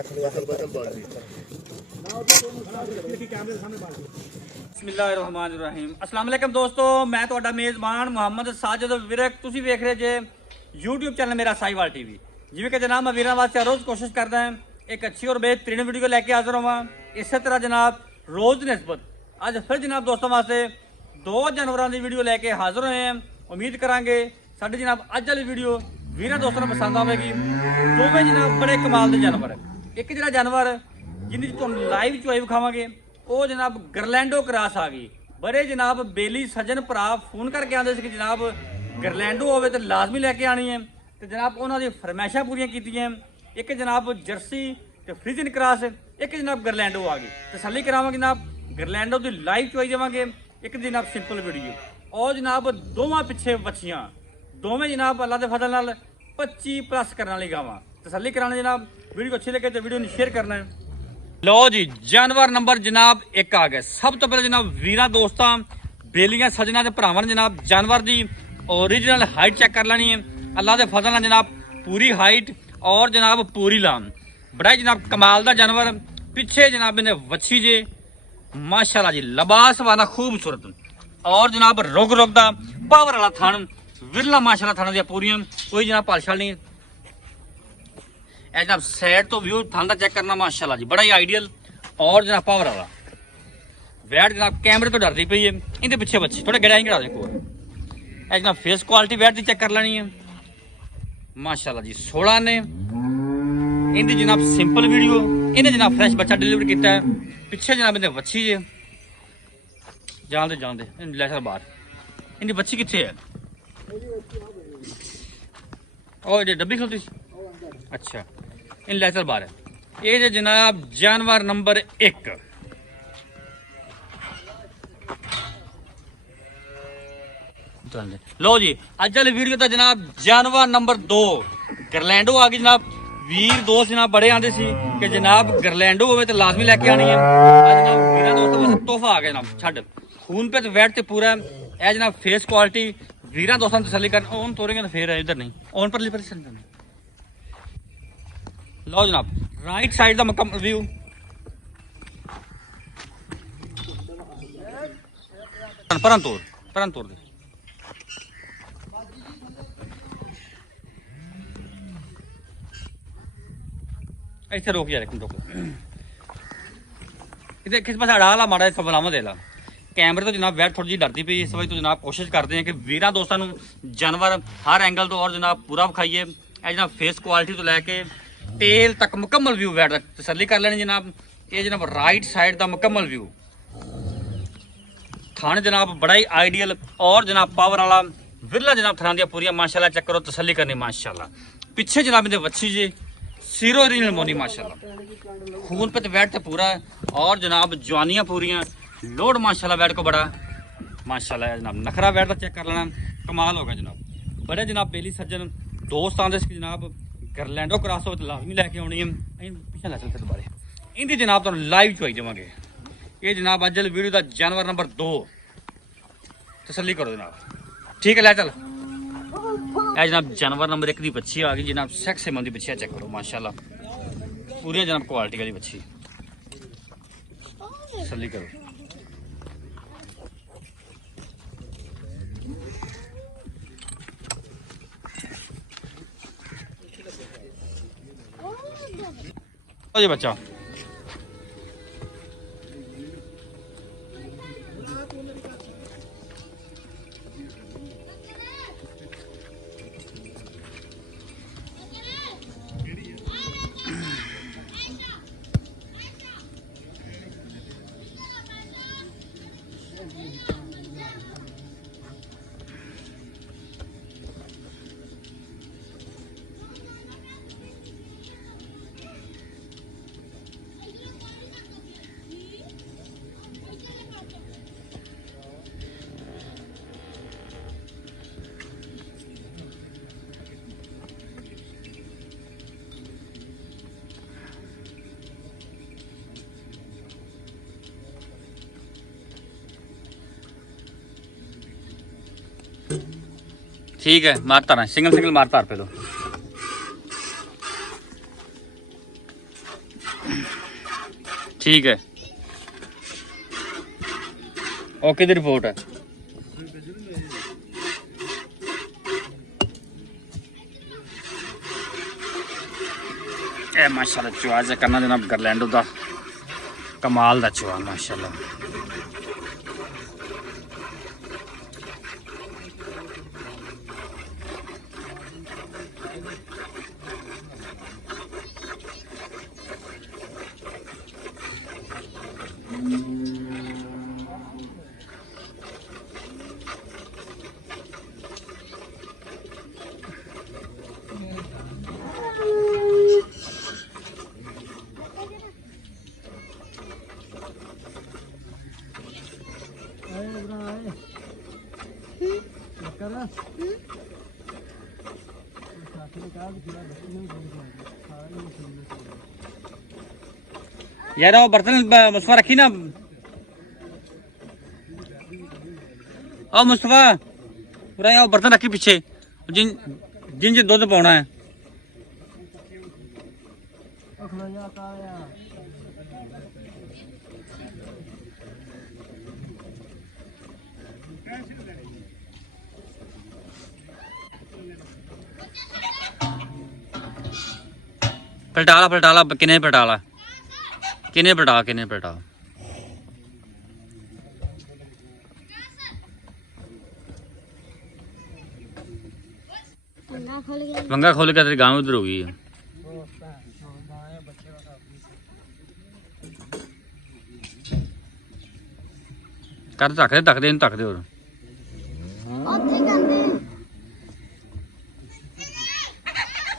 बिस्मिल्लाहिर्रहमानिर्रहीम। अस्सलाम वालेकुम दोस्तों, मैं ਤੁਹਾਡਾ ਮੇਜ਼ਬਾਨ ਮੁਹੰਮਦ ਸਾਜਦ ਵਿਰਕ। ਤੁਸੀਂ ਵੇਖ ਰਹੇ ਜੇ YouTube ਚੈਨਲ ਮੇਰਾ ਸਾਈਵਾਲ ਟੀਵੀ। ਜਿਵੇਂ ਕਿ ਜਨਾਬ ਮੈਂ ਵੀਰਾਂ ਵਾਸਤੇ ਰੋਜ਼ ਕੋਸ਼ਿਸ਼ ਕਰਦਾ ਹਾਂ ਇੱਕ ਅੱਛੀ और बेहतरीन वीडियो ਲੈ ਕੇ ਹਾਜ਼ਰ ਹੋਵਾਂ। ਇਸੇ ਤਰ੍ਹਾਂ ਜਨਾਬ ਰੋਜ਼ ਦੀ ਨਿਸਬਤ ਅੱਜ ਫਿਰ ਜਨਾਬ ਦੋਸਤਾਂ ਵਾਸਤੇ ਦੋ ਜਾਨਵਰਾਂ ਦੀ ਵੀਡੀਓ ਲੈ ਕੇ ਹਾਜ਼ਰ ਹੋਏ ਹਾਂ। ਉਮੀਦ ਕਰਾਂਗੇ ਸਾਡੀ ਜਨਾਬ ਅੱਜ ਵਾਲੀ ਵੀਡੀਓ ਵੀਰਾਂ ਦੋਸਤਾਂ ਨੂੰ ਪਸੰਦ ਆਵੇਗੀ। ਦੋਵੇਂ ਜਨਾਬ ਬੜੇ ਕਮਾਲ ਦੇ ਜਾਨਵਰ। ਇੱਕ ਜਿਹੜਾ ਜਾਨਵਰ ਜਿਹਦੀ ਤੁਹਾਨੂੰ ਲਾਈਵ ਚੋਈ ਵਿਖਾਵਾਂਗੇ ਉਹ ਜਨਾਬ ਗਰਲੈਂਡੋ ਕਰਾਸ ਆ ਗਈ। ਬੜੇ ਜਨਾਬ ਬੇਲੀ ਸੱਜਣ ਭਰਾ ਫੋਨ ਕਰਕੇ ਆਉਂਦੇ ਸੀ ਕਿ ਜਨਾਬ ਗਰਲੈਂਡੋ ਹੋਵੇ ਤੇ ਲਾਜ਼ਮੀ ਲੈ ਕੇ ਆਣੀ ਹੈ ਤੇ ਜਨਾਬ ਉਹਨਾਂ ਦੀ ਫਰਮਾਇਸ਼ਾਂ ਪੂਰੀਆਂ ਕੀਤੀਆਂ। ਇੱਕ ਜਨਾਬ ਜਰਸੀ ਤੇ ਫ੍ਰੀਜ਼ਨ ਕਰਾਸ, ਇੱਕ ਜਨਾਬ ਗਰਲੈਂਡੋ ਆ ਗਈ। ਤਸੱਲੀ ਕਰਾਵਾਂਗੇ ਜਨਾਬ ਗਰਲੈਂਡੋ ਦੀ ਲਾਈਵ ਚੋਈ ਦੇਵਾਂਗੇ। ਇੱਕ ਜਨਾਬ ਸਿੰਪਲ ਵੀਡੀਓ और जनाब दोवां पिछे बच्चियां दोवें जनाब अल्लाह के फजल नाल 25+ करने वाली गावां। तसल्ली कराने जनाब वीडियो अच्छी लगे तो वीडियो शेयर करना है। लो जी जानवर नंबर जनाब 1 आ गए। सब तो पहले जनाब वीरां दोस्तां बेलियां सजना के भरावां जनाब जानवर की ओरिजिनल हाइट चेक कर लेनी है। अल्लाह के फजल नाल जनाब पूरी हाइट और जनाब पूरी लाम बड़ा जनाब कमाल का जानवर। पिछे जनाब इन्हें वच्छी जे माशाल्लाह जी लबास वाला खूबसूरत और जनाब रुग रुग का पावर वाला थन विरला माशाल्लाह थाना दियां पूरियां कोई जनाब पालशाल नहीं। ए जनाब साइड तो व्यू थान दा चेक करना माशाल्लाह जी बड़ा ही आइडियल और जनाब पावर वाला वैट जनाब कैमरे तो डरती पई है। इनके पिछे बच्चे थोड़े गड़ा करा देखो। ए जनाब फेस क्वालिटी वैट दी चेक कर लेनी है माशाल्लाह जी 16 ने। इनकी जनाब सिंपल वीडियो इन्हें जनाब फ्रेश बच्चा डिलीवर किया है। पिछे जनाब इन्हें वच्छी जे जानते जानते लैसर बाहर इनकी बच्ची कितने है और ये डब्बी खलोती। अच्छा इन लैसर बाहर है। ये जनाब जानवर नंबर 1 लो जी अज वाली वीडियो तो जनाब जानवर नंबर 2 गरलैंडो आ गई। जनाब वीर दोस्त जनाब बड़े आते सी कि जनाब गरलैंडो हो तो लाजमी लैके आनी है। जनाब वीर दोस्तों तोहफा आ गया जनाब छड़ खून पे तो वैट तो पूरा है जनाब फेस क्वालिटी वीर दोस्तों तसली कर ओन तोड़ेंगे तो फिर इधर नहीं ओन पर लो जनाब राइट साइड का मुकम्मल व्यू परन तोड़ दे। ऐसे रोक यार रोक इधर किस पास अड़ा ला माड़ा सब लावा दे ला कैमरे तो जनाब वैट थोड़ी जी डरती पई। इस वजह तो जनाब कोशिश करते हैं कि वीरां दोस्तों जानवर हर एंगल तो और जनाब पूरा विखाइए। जनाब फेस क्वालिटी तो लैके टेल तक मुकम्मल व्यू वैट तसल्ली कर लेनी जनाब। ये जनाब राइट साइड का मुकम्मल व्यू थाने जनाब बड़ा ही आइडियल और जनाब पावर वाला विरला जनाब थाना दियां पूरियां माशाल्लाह चेक करो तसल्ली करनी माशाल्लाह। पिछे जनाब इनके वच्छी जी सीरो रीनल मोनी माशाल्लाह खून पे तो वैट तो पूरा है और जनाब जवानियां पूरियां लोड माशाल्लाह वैट को बड़ा माशाल्लाह है जनाब। नखरा वैट का चेक कर लेना कमाल होगा जनाब। बड़े जनाब बेली सज्जन दोस्त आते जनाब गरलैंडो क्रॉस हो तो लाजमी लैके आनी है। पिछले लै चलते दोबारे इनकी जनाब तुम लाइव चुवाई देवांगे। ये जनाब अज वीडियो का जानवर नंबर 2 तसल्ली करो जनाब ठीक है लै चल। यह जनाब जानवर नंबर 1 की बच्ची आ गई जनाब सेक्स मन की बच्चियां चेक करो माशाल्लाह पूरी जनाब क्वालिटी वाली बच्ची तसल्ली करो। जी बच्चा ठीक है मारता रहा सिंगल मारता पे लो ठीक है, ओके दी रिपोर्ट है। ए माशाल्लाह चुआ चेक करना जनाब, गरलैंडो का कमाल का चुआ माशाल्लाह। यार वो बर्तन मुस्तफा रखी ना, ओ मुस्तफा पूरा वो बर्तन रखी पीछे, जिन जिन जिन दूध पाना है। पलटाला पलटाला किने पलटाला किने पलटा किने पलटा। पंगा खोल के तेरी गांव उधर होगी। कर तक दे तक दे और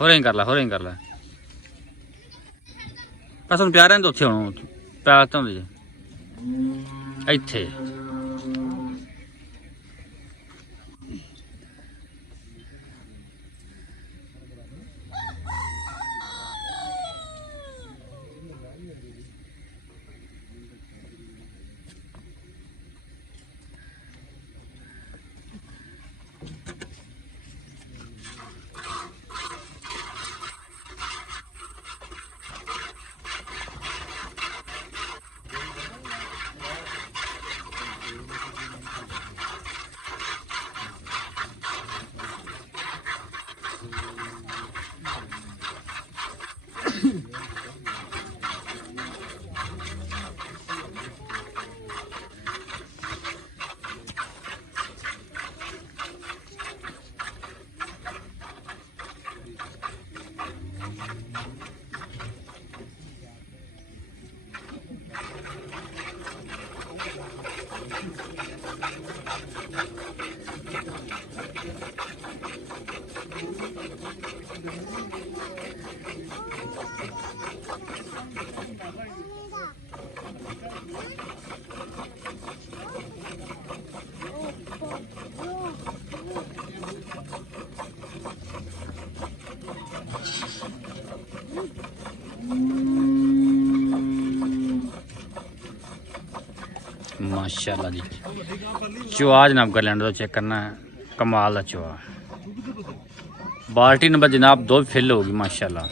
नहीं कर ला, हो नहीं कर ला। बस हम प्यार तो उत्थे होना, प्यार तो इत्थे माशाल्लाह जी। चुआ जनाब गरलैंड चेक करना है, कमाल का चुआ। बाल्टी नंबर जनाब 2 फिल होगी माशाल्लाह।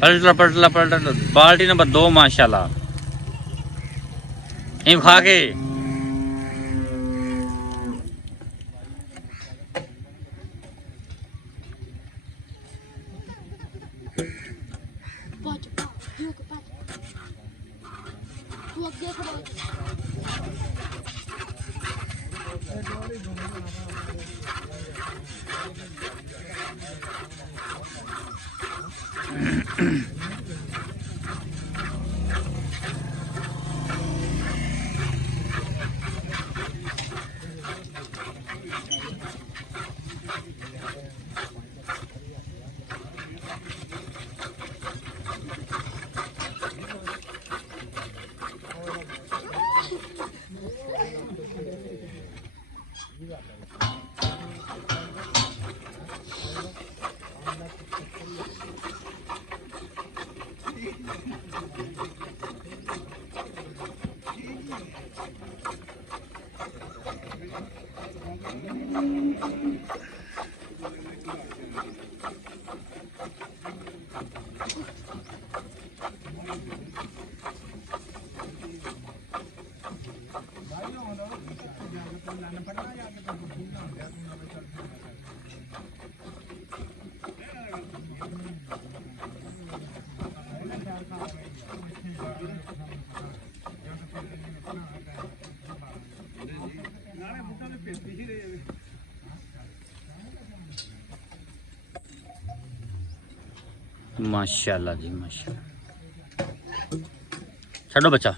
पलटला पलटला पलटला, बाल्टी नंबर 2 माशाल्लाह। इन खा के माशाल्लाह जी माशाल्लाह। छो बच्चा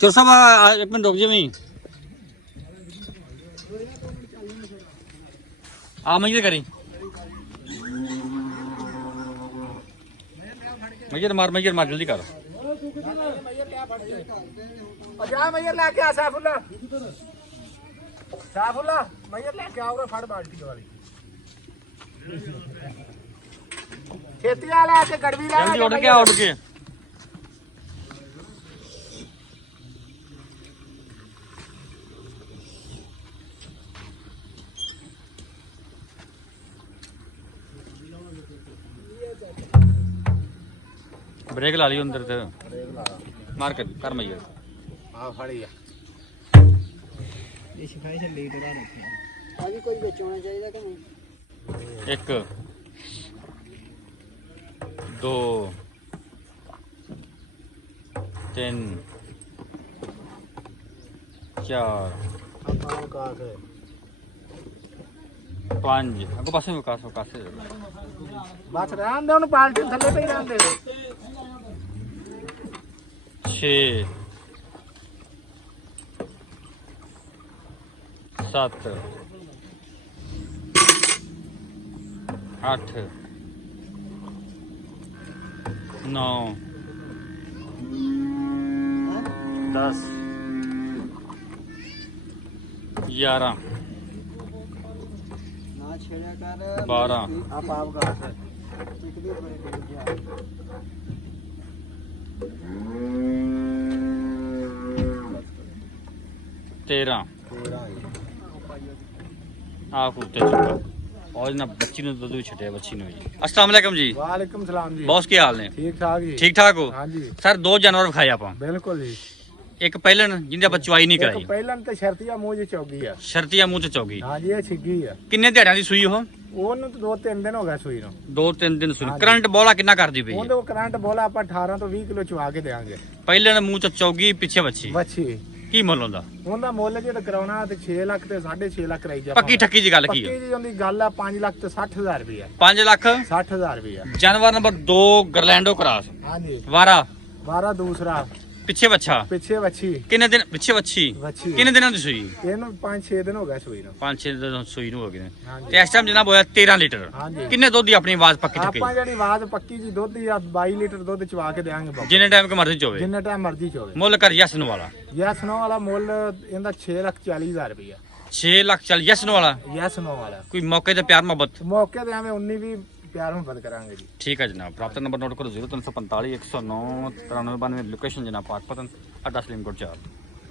चोर साहब एक मिनट रुक जी वहीं आ मैयर करी मैयर मार जल्दी कर मैयर लेके आ सैफुल्ला सैफुल्ला मैयर लेके आओ रे फड़ बाल्टी वाली खेती वाला आके गड़वी ला जल्दी उड़ के आ उड़ के ब्रेक ला लियो अंदर ते मार कर मैयर हां फड़ी आ ਇਹ ਸਿਖਾਈ ਸੇ ਲੇਟ ਦਾ ਰੱਖਿਆ ਆ ਵੀ ਕੋਈ ਵਿੱਚ ਹੋਣਾ ਚਾਹੀਦਾ ਕਿ ਨਹੀਂ 1 2 3 4 ਆਪਾਂ ਵਿਕਾਸ ਹੈ 5 ਅੱਗੋਂ ਪਾਸੇ ਵਿਕਾਸ ਬਸ ਰਹਿਣ ਦੇ ਉਹਨੂੰ ਪਾਲਟੀ ਥੱਲੇ ਪਈ ਰਹਿਣ ਦੇ 6 7 8 9 10 11 ਨਾ ਛੇੜਿਆ ਕਰ 12 ਆਪਾਂ ਵਿਕਾਸ ਹੈ ਇੱਕ ਵੀ ਬੜੇ ਡੁੱਬ ਗਿਆ 13 ਪੂਰਾ ਆ ਕੁੱਤੇ ਚੁੱਕਾ और ना बच्ची ने दूध भी छटिया बच्ची ने जी। अस्सलाम वालेकुम जी। ਵਾਲੇਕੁਮ ਸਲਾਮ ਜੀ बॉस क्या हाल ने? ਠੀਕ ਠਾਕ ਜੀ ठीक ठाक हो? ਹਾਂਜੀ सर दो जानवर विखाए आप ਬਿਲਕੁਲ ਜੀ एक पहलन जिंदे ਆਪਾਂ ਚੁਆਈ ਨਹੀਂ ਇੱਕ ਕਰਾਈ ਪਹਿਲਾਂ ਤੇ ਸ਼ਰਤੀਆ ਮੂੰਹ ਚ ਚੌਗੀ ਆ ਸ਼ਰਤੀਆ ਮੂੰਹ ਚ ਚੌਗੀ ਹਾਂਜੀ ਇਹ ਛਿੱਗੀ ਆ ਕਿੰਨੇ ਦਿਹਾੜਿਆਂ ਦੀ ਸੂਈ ਉਹ ਉਹਨੂੰ ਤਾਂ 2-3 ਦਿਨ ਹੋ ਗਏ ਸੂਈ ਨੂੰ 2-3 ਦਿਨ ਸੂਈ ਹਾਂਜੀ। ਕਰੰਟ ਬੋਲਾ ਕਿੰਨਾ ਕਰਦੀ ਪਈ ਉਹਦੇ ਹੈ? ਕੋ ਕਰੰਟ ਬੋਲਾ ਆਪਾਂ 18 ਤੋਂ 20 ਕਿਲੋ ਚਵਾ ਕੇ ਦੇਾਂਗੇ ਪਹਿਲਣ ਮੂੰਹ ਚ ਚੌਗੀ ਪਿੱਛੇ ਬੱਚੀ ਵੱਛੀ ਕੀ ਮੁੱਲ ਹੁੰਦਾ? ਉਹਦਾ ਮੁੱਲ ਜਿਹੜਾ ਕਰਾਉਣਾ ਤੇ 6 ਲੱਖ ਤੇ 6.5 ਲੱਖ ਕਰਾਈ ਜਾ ਪੱਕੀ ਠੱਕੀ ਜੀ ਗੱਲ ਕੀ ਪੱਕੀ ਹੈ? ਜੀ ਉਹਦੀ ਗੱਲ ਆ 5 ਲੱਖ ਤੇ 60,000 ਰੁਪਇਆ 5 ਲੱਖ 60,000 ਰੁਪਇਆ ਜਾਨਵਰ ਨੰਬਰ 2 ਗਰਲੈਂਡੋ ਕਰਾਸ ਹਾਂਜੀ ਵਾਰਾ 12 ਦੂਸਰਾ ਪਿੱਛੇ ਬੱਚਾ ਪਿੱਛੇ ਵੱਛੀ ਕਿੰਨੇ ਦਿਨ ਪਿੱਛੇ ਬੱਚੀ ਵੱਛੀ ਕਿੰਨੇ ਦਿਨਾਂ ਦੀ ਸੂਈ? ਇਹਨੂੰ 5-6 ਦਿਨ ਹੋ ਗਏ ਸੂਈ ਨੂੰ 5-6 ਦਿਨ ਸੂਈ ਨੂੰ ਹੋ ਗਏ ਨੇ ਹਾਂਜੀ। ਤੇ ਇਸ ਟਾਈਮ ਜਨਾਬ ਹੋਇਆ 13 ਲੀਟਰ ਹਾਂਜੀ। ਕਿੰਨੇ ਦੁੱਧ ਦੀ ਆਪਣੀ ਆਵਾਜ਼ ਪੱਕੀ ਠੱਕੀ ਆਪਾਂ ਜਿਹੜੀ ਆਵਾਜ਼ ਪੱਕੀ ਜੀ ਦੁੱਧ ਦੀ ਆ 22 ਲੀਟਰ ਦੁੱਧ ਚਵਾ ਕੇ ਦੇਾਂਗੇ ਬਾਬਾ ਜਿੰਨੇ ਟਾਈਮ ਕਿ ਮਰਜ਼ੀ ਚੋਵੇ ਜਿੰਨਾ ਟਾਈਮ ਮਰਜ਼ੀ ਚੋਵੇ ਮੁੱਲ ਕਰ ਯਸ ਨੂੰ ਵਾਲਾ ਯੈਸ ਨੋ ਵਾਲਾ ਮੁੱਲ ਇਹਦਾ 6,40,000 ਰੁਪਇਆ 6 ਲੱਖ ਚੱਲ ਯਸ ਨੂੰ ਵਾਲਾ ਯੈਸ ਨੋ ਵਾਲਾ ਕੋਈ ਮੌਕੇ ਤੇ ਪਿਆਰ ਮੁਹੱਬਤ ਮੌਕੇ ਤੇ ਐਵੇਂ 19 ਵੀ ਪਿਆਰ ਮੁਹੱਬਤ ਕਰਾਂਗੇ ਜੀ ਠੀਕ ਹੈ ਜਨਾਬ ਪ੍ਰਾਪਤ ਨੰਬਰ ਨੋਟ ਕਰੋ 0345 109 9392 ਲੋਕੇਸ਼ਨ ਜਨਾਬ ਪਾਕਪਤਨ ਅड्डा सलीमकोट 4